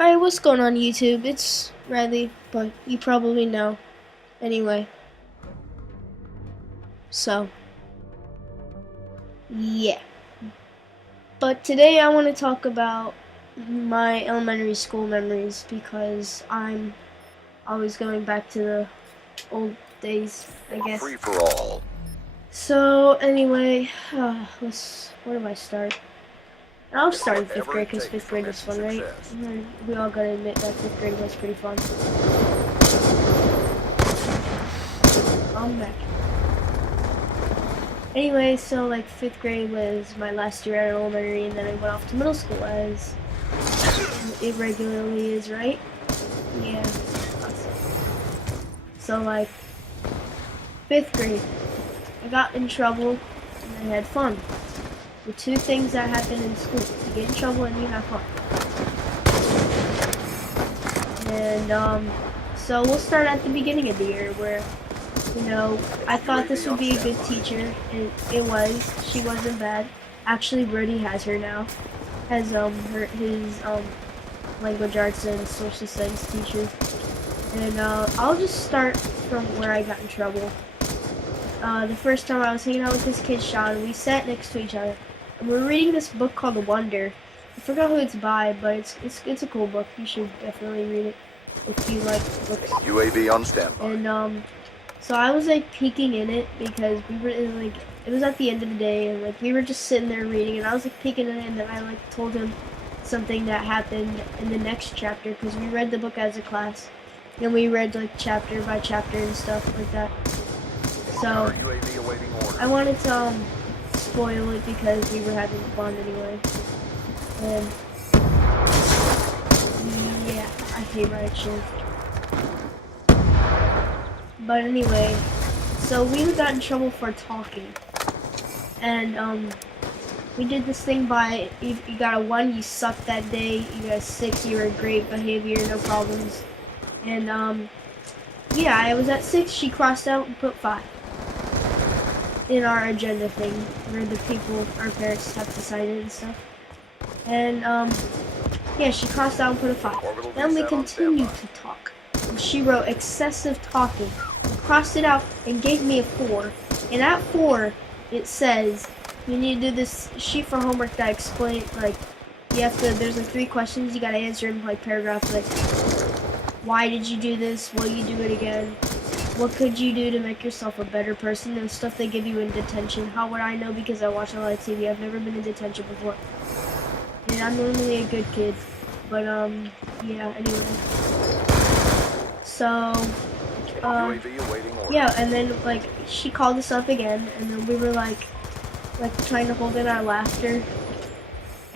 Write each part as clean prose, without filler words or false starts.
Alright, what's going on YouTube? It's Riley, but you probably know. Anyway, so, yeah. But today I want to talk about my elementary school memories because I'm always going back to the old days, I guess. Free for all. So, anyway, where do I start? I'll start in 5th Whatever grade it because takes 5th to grade was mission fun, right? success. We all gotta admit that 5th grade was pretty fun. I'm back. Anyway, so like 5th grade was my last year at elementary, and then I went off to middle school as it regularly is, right? Yeah. Awesome. So like 5th grade, I got in trouble and I had fun. The two things that happen in school: you get in trouble and you have fun. And so we'll start at the beginning of the year where, I thought this would be a good teacher, and it was. She wasn't bad. Actually, Brody has her now. Has his language arts and social studies teacher. And I'll just start from where I got in trouble. The first time I was hanging out with this kid, Sean, we sat next to each other, and we were reading this book called The Wonder. I forgot who it's by, but it's a cool book. You should definitely read it if you like books. UAV on standby. And so I was like peeking in it because we were in, it was at the end of the day, and we were just sitting there reading, and I was like peeking in it, and then I told him something that happened in the next chapter because we read the book as a class, and we read chapter by chapter and stuff like that. So UAV awaiting order. I wanted to spoil it because we were having fun anyway. And yeah, I hate ride shift. But anyway, so we got in trouble for talking. And we did this thing by, you got a 1, you sucked that day. You got a 6, you were great behavior, no problems. And yeah, I was at 6, she crossed out and put 5. In our agenda thing, where the people, our parents have decided and stuff. And yeah, she crossed out and put a 5. Then we continued to talk. And she wrote excessive talking, crossed it out, and gave me a 4. And at 4, it says you need to do this sheet for homework that explain, you have to, there's 3 questions you gotta answer in paragraphs, why did you do this, will you do it again, what could you do to make yourself a better person, and stuff they give you in detention. How would I know? Because I watch a lot of TV. I've never been in detention before. And I'm normally a good kid. But, yeah, anyway. So, yeah, and then, she called us up again, and then we were, trying to hold in our laughter.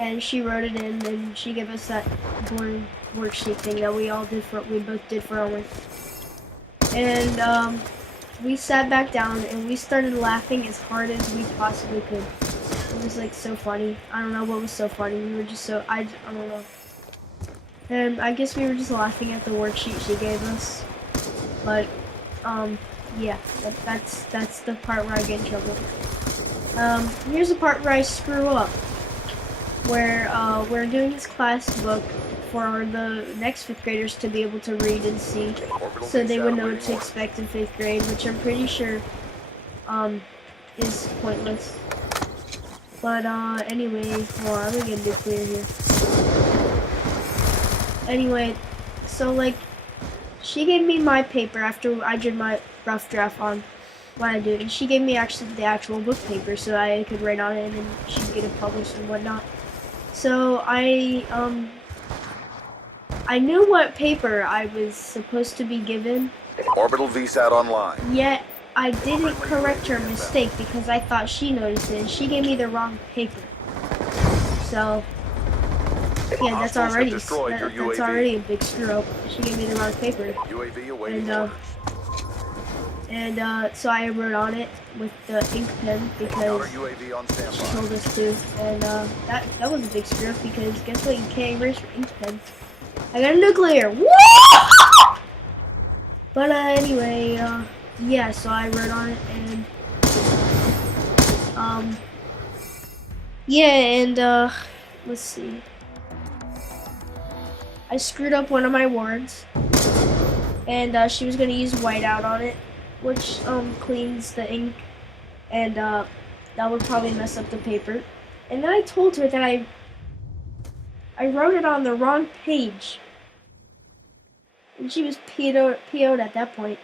And she wrote it in, and she gave us that boring worksheet thing that we both did for homework. And we sat back down and we started laughing as hard as we possibly could. It was so funny. I don't know what was so funny. We were just I don't know. And I guess we were just laughing at the worksheet she gave us. But yeah, that's the part where I get in trouble. Here's the part where I screw up. Where we're doing this class book for the next 5th graders to be able to read and see, so they would know what to expect in 5th grade, which I'm pretty sure is pointless. But anyway, hold on, I'm gonna get nuclear here. Anyway, so she gave me my paper after I did my rough draft on what I do, and she gave me the actual book paper so I could write on it and then she'd get it published and whatnot. So I knew what paper I was supposed to be given. Orbital VSAT online. Yet I didn't correct her mistake because I thought she noticed it and she gave me the wrong paper. So yeah, that's already a big screw up. She gave me the wrong paper. UAV awaiting and so I wrote on it with the ink pen because UAV on standby. she told us to, and that was a big screw up because guess what? You can't erase your ink pen. I got a nuclear. Woo! But anyway, yeah. So I wrote on it, and yeah, and let's see. I screwed up one of my words, and she was gonna use whiteout on it, which cleans the ink, and that would probably mess up the paper. And then I told her that I wrote it on the wrong page, and she was PO'd at that point.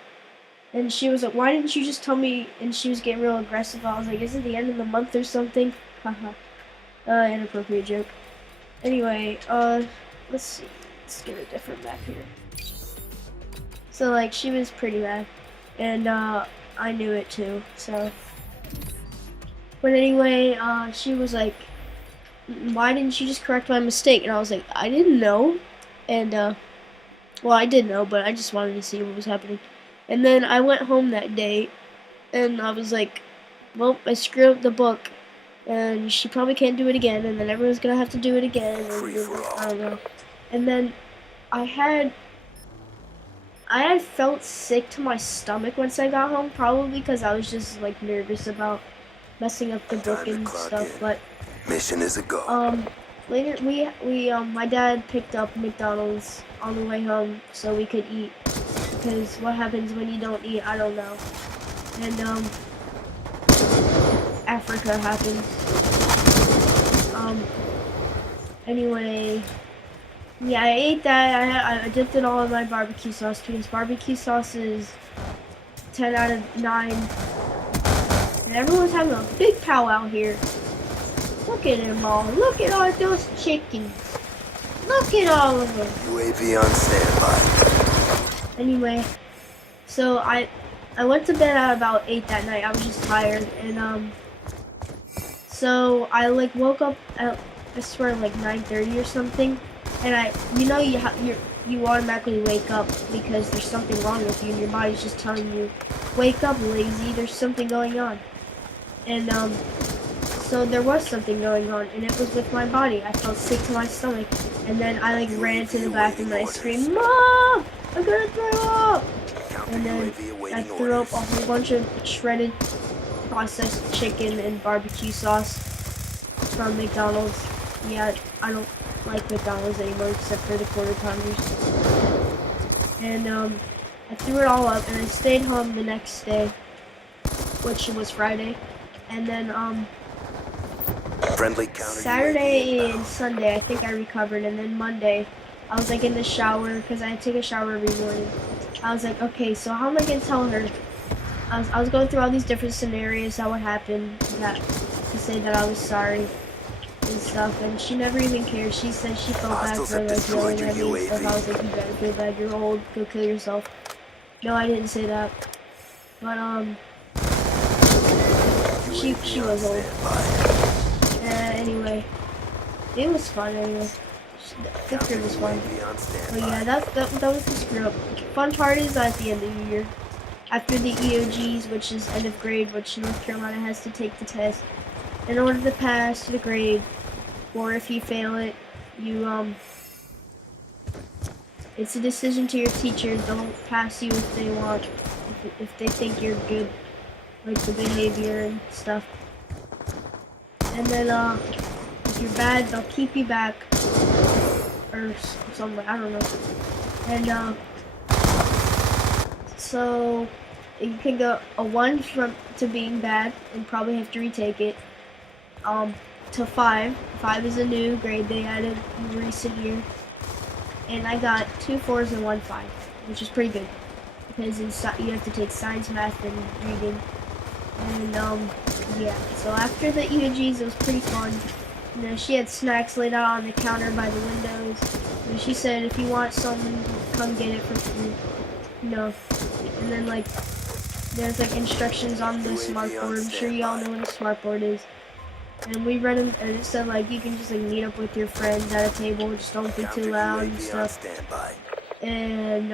And she was like, "Why didn't you just tell me?" And she was getting real aggressive. I was like, "Is it the end of the month or something?" Haha. Inappropriate joke. Anyway, let's see. Let's get a different map here. So, like, she was pretty mad. And, I knew it too, so. But anyway, she was like, "Why didn't you just correct my mistake?" And I was like, "I didn't know." And, well, I did know, but I just wanted to see what was happening. And then I went home that day, and I was like, "Well, I screwed up the book, and she probably can't do it again, and then everyone's gonna have to do it again, and I don't know." And then I had felt sick to my stomach once I got home, probably because I was just like nervous about messing up the book and stuff. But mission is a go. later my dad picked up McDonald's on the way home so we could eat, because what happens when you don't eat, I don't know. And Africa happens. Anyway, yeah, I ate that. I dipped it all in my barbecue sauce, because barbecue sauce is 10 out of 9. And everyone's having a big powwow here. Look at them all. Look at all those chickens. Look at all of them. UAV on standby. Anyway, so I went to bed at about 8 that night. I was just tired, and so I like woke up at, I swear, like 9:30 or something. And you automatically wake up because there's something wrong with you, and your body's just telling you, "Wake up, lazy. There's something going on." And so there was something going on, and it was with my body. I felt sick to my stomach, and then I like ran to the bathroom and I screamed, "Mom, I'm gonna throw up!" And then I threw up a whole bunch of shredded processed chicken and barbecue sauce from McDonald's. Yeah, I don't like McDonald's anymore except for the quarter pounders. And I threw it all up, and I stayed home the next day, which was Friday. And then Friendly counter Saturday and Sunday I think I recovered, and then Monday I was like in the shower, because I take a shower every morning. I was like, okay, so how am I gonna tell her? I was going through all these different scenarios that would happen, to say that I was sorry and stuff, and she never even cared. She said she felt bad for like yelling at me and stuff. I was like, "You better feel bad, you're old, go kill yourself." No, I didn't say that, but she was old. Anyway, it was fun anyway. The trip was fun. But yeah, that was the screw up. Fun part is at the end of the year, after the EOGs, which is end of grade, which North Carolina has to take the test in order to pass the grade, or if you fail it, you it's a decision to your teacher. They'll pass you if they want, if they think you're good, like the behavior and stuff. And then if you're bad, they'll keep you back, or something, I don't know. And so you can go a 1 to being bad and probably have to retake it, to 5. 5 is a new grade they added in recent year, and I got 2 4s and 1 5, which is pretty good, because you have to take science, math, and reading. And yeah, so after the EOGs, it was pretty fun. You know, she had snacks laid out on the counter by the windows, and she said, "If you want some, come get it for free." You know, and then like there's like instructions on the smartboard. I'm sure you all know what a smartboard is. And we read them, and it said like you can just like meet up with your friends at a table, just don't be too loud and stuff. And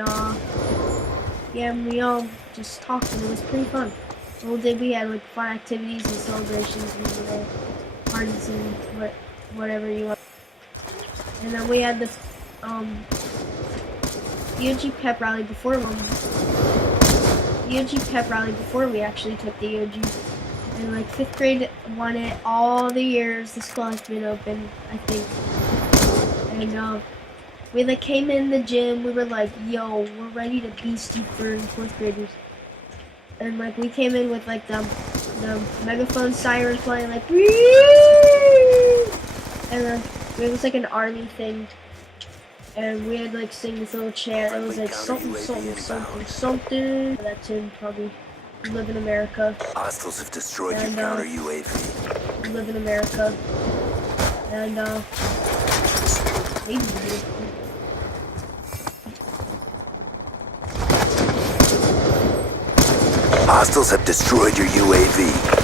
yeah, and we all just talked, and it was pretty fun. Well, we had like fun activities and celebrations and, you know, parties and whatever you want. And then we had the EOG pep rally before we actually took the EOG. And like 5th grade won it all the years the school has been open, I think. And we like came in the gym. We were like, "Yo, we're ready to beast you third and fourth graders." And like we came in with like the megaphone sirens playing like, "Wee!" And then it was like an army thing, and we had to like sing this little chant. It was like something, something, something, something. That tune probably. We live in America. Hostiles have destroyed And, your counter UAV. We live in America. And maybe beautiful. Hostiles have destroyed your UAV.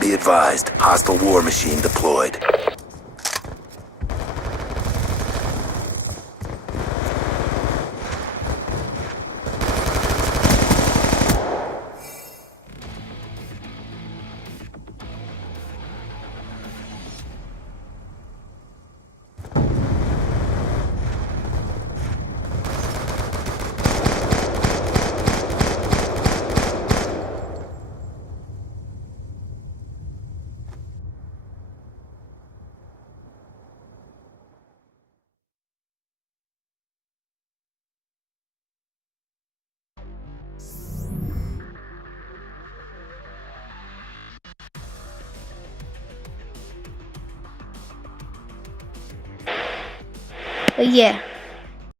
Be advised, hostile war machine deployed. But yeah.